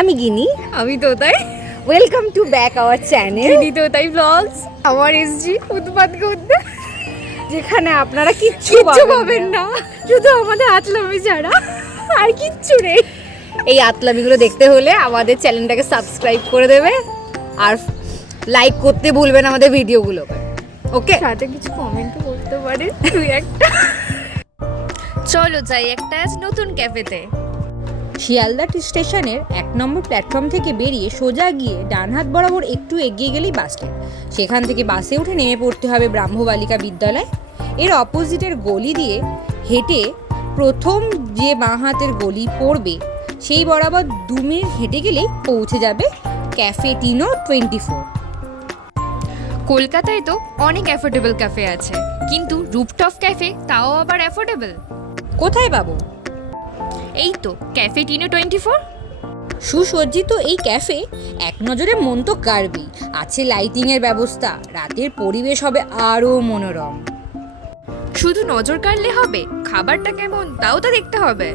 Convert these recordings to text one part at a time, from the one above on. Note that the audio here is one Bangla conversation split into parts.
আমি গিনি, আমি Totai. Welcome to back our channel Gini Totai vlogs. আমার এসজি উৎপাত করতে, যেখানে আপনারা কিচ্ছু পাবেন না, শুধু আমাদের আতলামি ছাড়া আর কিচ্ছু নেই। এই আতলামিগুলো দেখতে হলে আমাদের চ্যানেলটাকে সাবস্ক্রাইব করে দেবে আর লাইক করতে ভুলবেন আমাদের ভিডিওগুলোকে। ওকে, সাথে কিছু কমেন্টও করতে পারে তুই একটা। চলো যাই একটা আজ নতুন ক্যাফেতে। শিয়ালদা স্টেশনের 1 নম্বর প্ল্যাটফর্ম থেকে বেরিয়ে সোজা গিয়ে ডান হাত বরাবর একটু এগিয়ে গেলেই বাস স্ট্যান্ড। সেখান থেকে বাসে উঠে নেমে পড়তে হবে ব্রাহ্ম বালিকা বিদ্যালয়। এর অপোজিটের গলি দিয়ে হেঁটে প্রথম যে বাঁ হাতের গলি পড়বে সেই বরাবর 2 মিনিট হেঁটে গেলেই পৌঁছে যাবে ক্যাফে টিনো 24। কলকাতায় তো অনেক অ্যাফোর্ডেবল ক্যাফে আছে, কিন্তু রুফটপ ক্যাফে তাও আবার অ্যাফোর্ডেবল কোথায় পাবো? এই তো ক্যাফে টিনো 24। সুসজ্জিত এই ক্যাফে এক নজরে মন তো কাড়বেই। আছে লাইটিংয়ের ব্যবস্থা, রাতের পরিবেশ হবে আরও মনোরম। শুধু নজর কাড়লে হবে, খাবারটা কেমন তাও তো দেখতে হবে।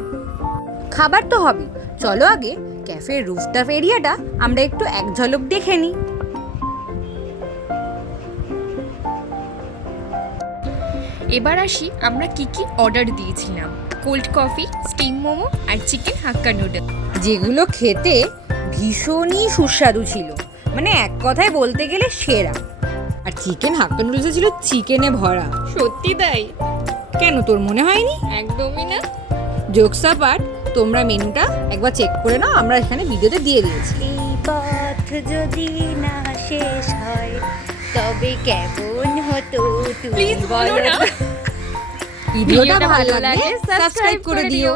খাবার তো হবে, চলো আগে ক্যাফের রুফটপ এরিয়াটা আমরা একটু এক ঝলক দেখে নিই। এবার আসি আমরা কি কি অর্ডার দিয়েছিলাম। কোল্ড কফি, স্টিম মোমো আর চিকেন হাক্কা নুডল, যেগুলো খেতে ভীষণই সুস্বাদু ছিল, মানে এক কথায় বলতে গেলে সেরা। আর চিকেন হাক্কা নুডলসে ছিল চিকেনে ভরা। সত্যি তাই? কেন, তোর মনে হয়নি? একদমই না। জোকস অ্যাপার্ট, তোমরা মেনুটা একবার চেক করে নাও, আমরা এখানে ভিডিওতে দিয়ে দিয়েছি। এই পথ যদি না শেষ হয় তবে কেমন হতো প্লিজ বলো না। ভিডিওটা ভালো লাগলে সাবস্ক্রাইব করে দিও।